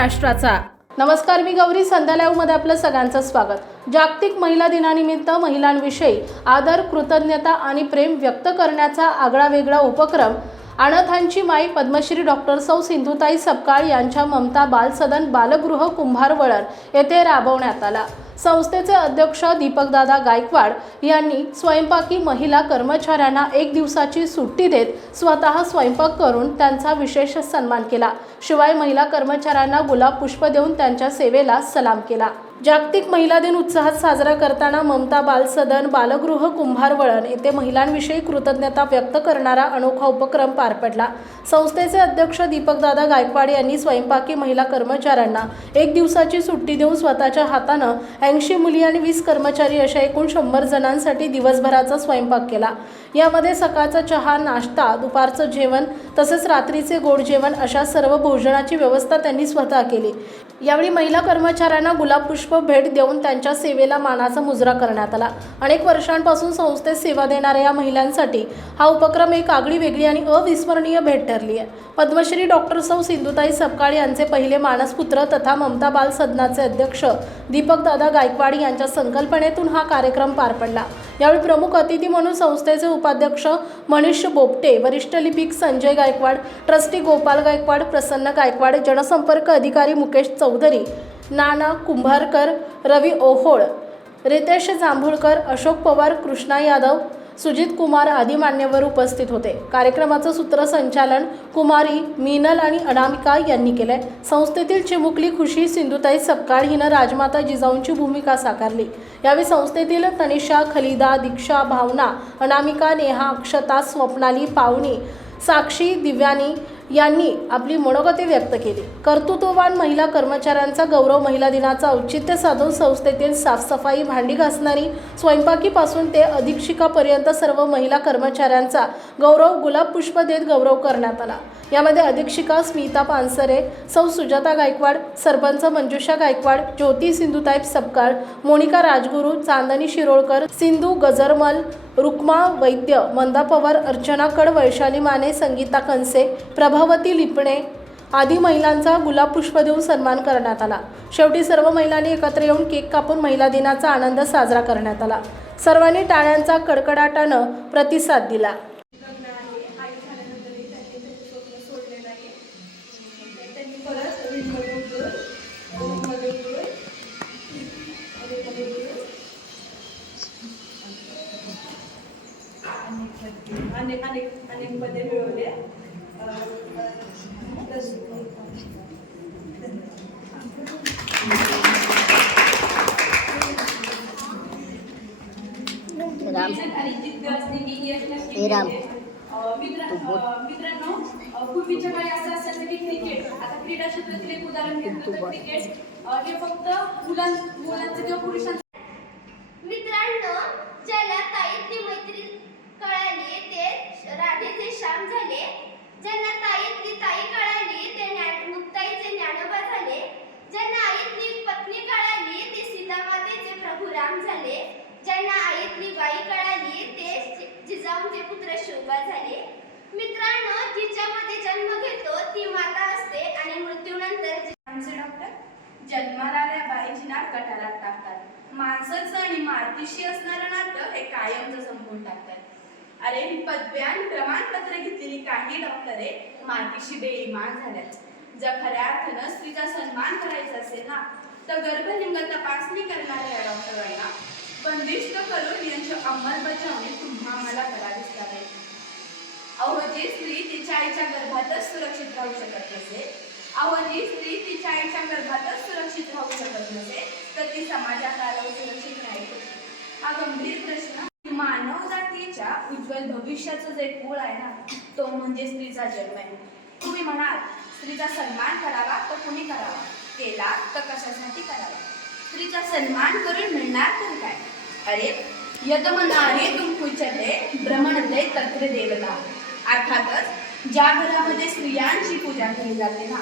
राष्ट्राचा। नमस्कार, मी गौरी संध्या लाईव्हमध्ये आपलं सगळ्यांचं स्वागत। जागतिक महिला दिनानिमित्त महिलांविषयी आदर, कृतज्ञता आणि प्रेम व्यक्त करण्याचा आगळावेगळा उपक्रम अनाथांची माई पद्मश्री डॉक्टर सौ सिंधुताई सपकाळ यांच्या ममता बालसदन बालगृह कुंभारवळण येथे राबवण्यात आला। संस्थेचे अध्यक्ष दीपकदादा गायकवाड यांनी स्वयंपाकी महिला कर्मचाऱ्यांना एक दिवसाची सुट्टी देत स्वतः स्वयंपाक करून त्यांचा विशेष सन्मान केला। शिवाय महिला कर्मचाऱ्यांना गुलाब पुष्प देऊन त्यांच्या सेवेला सलाम केला। जागतिक महिला दिन उत्साहात साजरा करताना ममता बालसदन बालगृह कुंभारवळण येथे महिलांविषयी कृतज्ञता व्यक्त करणारा अनोखा उपक्रम पार पडला। संस्थेचे अध्यक्ष दीपकदादा गायकवाड यांनी स्वयंपाकी महिला कर्मचाऱ्यांना एक दिवसाची सुट्टी देऊन स्वतःच्या हातानं 80 मुली आणि 20 कर्मचारी अशा एकूण 100 जणांसाठी दिवसभराचा स्वयंपाक केला। यामध्ये सकाळचा चहा, नाश्ता, दुपारचं जेवण तसेच रात्रीचे गोड जेवण अशा सर्व भोजनाची व्यवस्था त्यांनी स्वतः केली। यावेळी महिला कर्मचाऱ्यांना गुलाब पुष्प भेट देऊन त्यांच्या सेवेला मानाचा मुजरा करण्यात आला। अनेक वर्षांपासून संस्थेत सेवा देणाऱ्या या महिलांसाठी हा उपक्रम एक आगळी वेगळी आणि अविस्मरणीय भेट ठरली आहे। पद्मश्री डॉक्टर सौ सिंधुताई सपकाळ यांचे पहिले मानसपुत्र तथा ममता बाल सदनाचे अध्यक्ष दीपकदादा गायकवाड यांच्या संकल्पनेतून हा कार्यक्रम पार पडला। यावेळी प्रमुख अतिथी म्हणून संस्थेचे उपाध्यक्ष मनीष बोपटे, वरिष्ठ लिपिक संजय गायकवाड, ट्रस्टी गोपाल गायकवाड, प्रसन्न गायकवाड, जनसंपर्क अधिकारी मुकेश चौधरी, नाना कुंभारकर, रवी ओहोळ, रितेश जांभूळकर, अशोक पवार, कृष्णा यादव, सुजित कुमार आदी मान्यवर उपस्थित होते। कार्यक्रमाचं सूत्रसंचालन कुमारी मीनल आणि अनामिका यांनी केले। संस्थेतील चिमुकली खुशी सिंधुताई सपकाळ हिनं राजमाता जिजाऊंची भूमिका साकारली। यावेळी संस्थेतील तनिषा, खलिदा, दीक्षा, भावना, अनामिका, नेहा, अक्षता, स्वप्नाली, पावनी, साक्षी, दिव्यानी यांनी आपली मनोगते व्यक्त केली। कर्तृत्ववान महिला कर्मचाऱ्यांचा गौरव महिला दिनाचा औचित्य साधून संस्थेतील साफसफाई, भांडी घासणारी, स्वयंपाकीपासून ते अधीक्षिकापर्यंत सर्व महिला कर्मचाऱ्यांचा गौरव गुलाब पुष्प देत गौरव करण्यात आला। यामध्ये अधीक्षिका स्मिता पानसरे, सौ सुजाता गायकवाड, सरपंच मंजुषा गायकवाड, ज्योती सिंधुताई सपकाळ, मोनिका राजगुरू, चांदनी शिरोळकर, सिंधू गजरमल, रुक्मा वैद्य, मंदा पवार, अर्चना कड, वैशाली माने, संगीता कंसे, प्रभावती लिपणे आदी महिलांचा गुलाब पुष्प देऊन सन्मान करण्यात आला। शेवटी सर्व महिलांनी एकत्र येऊन केक कापून महिला दिनाचा आनंद साजरा करण्यात आला। सर्वांनी टाळ्यांचा कडकडाटानं प्रतिसाद दिला। अनेक पदे मिळवले। मित्रांनो, पूर्वीच्या काळी असं असायचं की क्रिकेट, आता क्रीडा क्षेत्रातील एक उदाहरण घेतलं तर क्रिकेट हे फक्त मुलांचं किंवा पुरुषांचं। मित्रांनो, ज्याला ताईतली मैत्री कळाली ते राधेचे श्याम झाले, ज्यांना ताईतली ताई कळाली ते मुक्ताईचे ज्ञानोबा झाले, ज्यांना आईतली पत्नी कळाली ते सीतामातेचे प्रभू राम झाले, ज्यांना आईतली बाई कळाली ते जिजाऊंचे पुत्र शोभा झाले। मित्रांनो, जिच्यामध्ये जन्म घेतो ती माता असते आणि मृत्यूनंतर आमचे डॉक्टर जन्माला आल्या बाईजींना गटारात टाकतात। माणसाचं आणि मातीशी असणारं नातं हे कायमचं संपवून टाकतात। अरे, पदव्यान प्रमाणपत्र घेतलेली काही डॉक्टरे मातीशी बेईमान झाल्यात। जर खऱ्या अर्थानं स्त्रीचा सन्मान करायचा असेल ना, तर गर्भलिंग तपासणी करणाऱ्या डॉक्टरांना बंदिस्त करून यांची अंमलबजावणी तुम्हा आम्हाला करावीच लागेल। अहो, जी स्त्री तिच्या आईच्या गर्भातच सुरक्षित राहू शकत नसेल, जी स्त्री तिच्या आईच्या गर्भातच सुरक्षित राहू शकत नसेल, तर ती समाजात आल्यावर सुरक्षित राहील कशी? हा गंभीर प्रश्न मानव जातीच्या उज्ज्वल भविष्याचं जे मूळ आहे ना, तो म्हणजे स्त्रीचा जन्म आहे। तुम्ही म्हणाल स्त्रीचा सन्मान करावा तर कुणी करावा, केला तर कशासाठी करावा? स्त्रीचा सन्मान करून मिळणार तर काय? अरे, यदमनारे तुम पूजते ब्रह्मणते तत्र देवता। अर्थातच ज्या घरामध्ये स्त्रियांची पूजा केली जाते ना,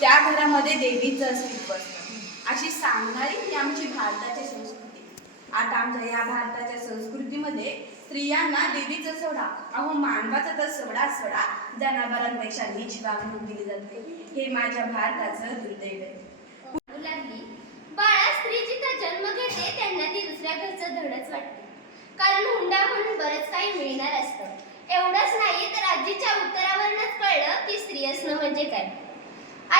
त्या घरामध्ये देवीचं अस्तित्व असतं, अशी सांगणारी ही आमची भारताची संस्कृती। आता आमच्या या भारताच्या संस्कृतीमध्ये स्त्रियांना देवीचा सोडा, अहो मानवाचा तर सोडा, जनावरांपेक्षा नीच वागणूक दिली जाते। हे माझ्या भारताचं दुर्दैव आहे. लागली बाळा स्त्री जिथं जन्म घेते त्यांना ती दुसऱ्या घरचं धडच वाटते, कारण हुंडा म्हणून बरंच काही मिळणार असतं. एवढंच नाही तर आजीच्या उत्तरावरूनच कळलं की स्त्री असणं म्हणजे काय.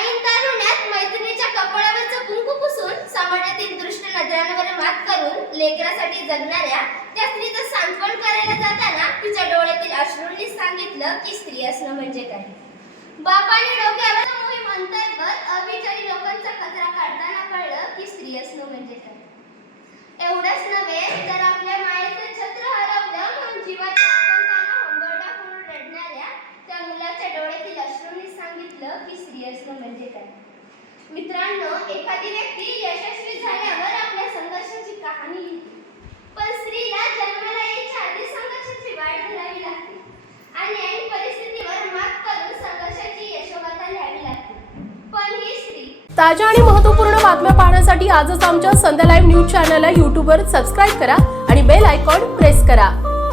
ऐन तारुण्यात मैत्रिणीच्या कपाळावरचं कुंकू पुसून समाजातील दुष्ट नजरांवर मात करून लेकरासाठी जगणाऱ्या त्या स्त्रीचं सांत्वन करायला जाताना तिच्या डोळ्यातील अश्रूंनी सांगितलं की स्त्री असणं म्हणजे काय. बापाने डोक्यावर मोहीम अंतर्गत अविचारी लोकांचा कचरा काढताना कळलं की स्त्री असणं म्हणजे काय. एवढंच नव्हे तर आपल्या मायेचं छत्र हरवलं म्हणून जीवाच्या आतंकाला हंबरडा फोडून रडणाऱ्या त्या मुलाच्या डोळ्यातील अश्रूंनी सांगितलं की स्त्री असणं म्हणजे काय. मित्रांनो, एखादी व्यक्ती यशस्वी झाल्यावर आपल्या संघर्षाची कहाणी लिहिते, पण स्त्रीला जन्माला यायच्या आधी संघर्षाची वाट धरावी लागते आणि ऐन परिस्थितीवर मात करून संघर्षाची यशोगाथा लिहावी लागते. पण ही स्त्री. ताज्या आणि महत्त्वपूर्ण बातम्या पाहण्यासाठी आजच आमच्या संध्या लाईव्ह न्यूज चॅनलला यूट्यूबवर सबस्क्राईब करा आणि बेल आयकॉन प्रेस करा.